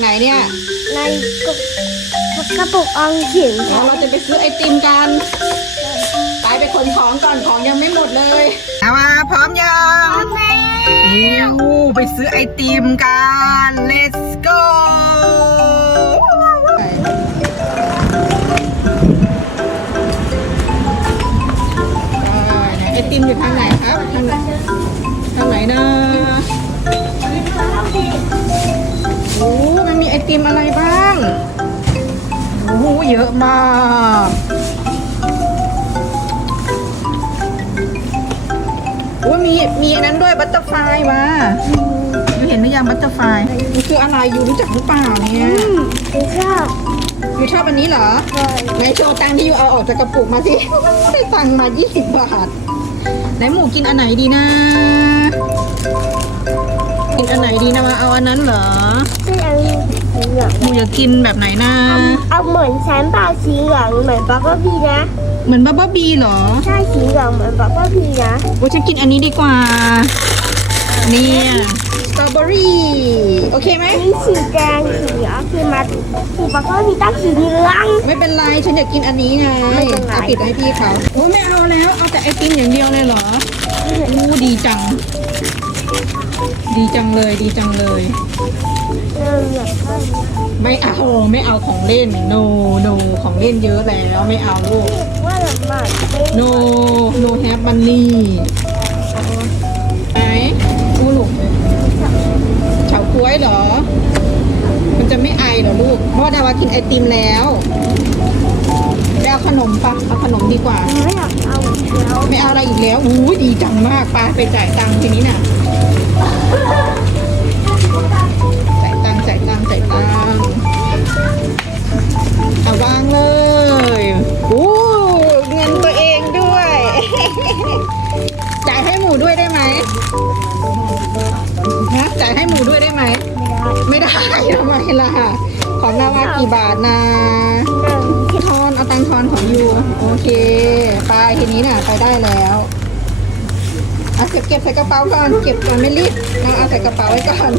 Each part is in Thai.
ไหนเนี่ยในกระปุกออมสินอ๋อเราจะไปซื้อไอติมกัน ไปไปขนของก่อนของยังไม่หมดเลยเอามาพร้อมยังแม่อู้ไปซื้อไอติมกัน let's go ไหนไอติมอยู่ทางไหนครับ ทางไหนทางไหนนะ มันมีไอติมอะไรบ้างโอ้เยอะมาก โอ้มีมีอันนั้นด้วยบัตเตอร์ฟลายมาอยู่เห็นหรือยังบัตเตอร์ฟลายมันคืออะไรอยู่รู้จักหรือเปล่าเนี่ย คือชอบอยู่ชอบอันนี้เหรอก่อนไหนโชว์ตังค์ที่อยู่เอาออกจากกระปุกมาสิได้ตังค์มา 20 บาทไหนหมูกินอันไหนดีนะ กินอันไหนดีนะมาเอาอันนั้นเหรอซึ่งอันนี้ สีเหลืองหมูอยากกินแบบไหนนะเอาเหมือนฉันเปล่าสีเหลืองเหมือนป๊อปปี้นะ เหมือนบับเบิ้ลบีเหรอ ใช่สีเหลืองเหมือนป๊อปปี้นะโอ้ฉันกินอันนี้ดีกว่า เนี่ยสตรอเบอรี่โอเคไหมอันนี้สีแดงสีเหลืองคือมาสีป๊อปปี้ต้องสีเหลือง ไม่เป็นไรฉันอยากกินอันนี้ไงไม่เป็นไรเอาปิดให้พี่เขาโอ้ไม่เอาแล้วเอาแต่ไอติมอย่างเดียวเลยเหรออู้ดีจัง ดีจังเลยดีจังเลย ไม่เอาไม่เอาของเล่น no no ของเล่นเยอะแล้วไม่เอาลูก ว่าลำบากไม่ no no have money ไหนอู้ลูกเฉาก้วยเหรอ มันจะไม่ไอเหรอลูก เพราะว่าดาวากินไอติมแล้วไปเอาขนมปะเอาขนมดีกว่า ไม่อยากเอาแล้วไม่เอาอะไรอีกแล้วอู้ดีจังมากไปไปจ่ายตังค์ทีนี้น่ะ นะจ่ายให้หมูด้วยได้ไหม ไม่ได้ทำไมล่ะ ของนาวากี่บาทนะหนึ่งทอนเอาตังค์ทอนของยูโอเค ไปทีนี้น่ะ ไปได้แล้วเอาเก็บเก็บใส่กระเป๋าก่อน เก็บก่อนไม่รีบเราเอาใส่กระเป๋าไว้ก่อน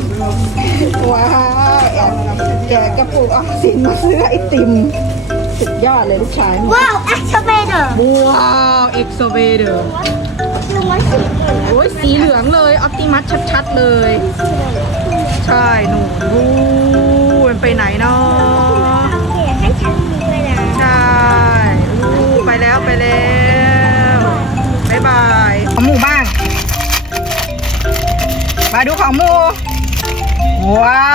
ว้าวแอบแกะกระปุกออมสินมาซื้อไอติม สุดยอดเลยลูกชาย ว้าวแอคชั่นเบเดอร์ว้าวเอ็กโซเบเดอร์ ดูว่าสีเหลืองโอ้ยสีเหลืองเลยออปติมัสชัดๆเลย ใช่หนูรู้มันไปไหนเนาะให้ฉันมีเลยนะใช่อู้ไปแล้วไปแล้วบายบายของหมูบ้าง มาดูของหมู ว้า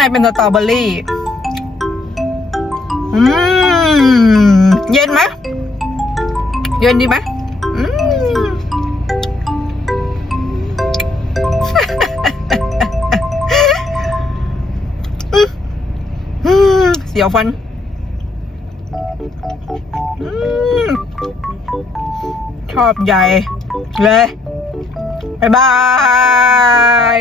างในเป็นสตรอเบอรี่ อืม เย็นไหมเย็นดีไหมอืมมเสียวฟันอชอบใหญ่เลย บ๊ายบาย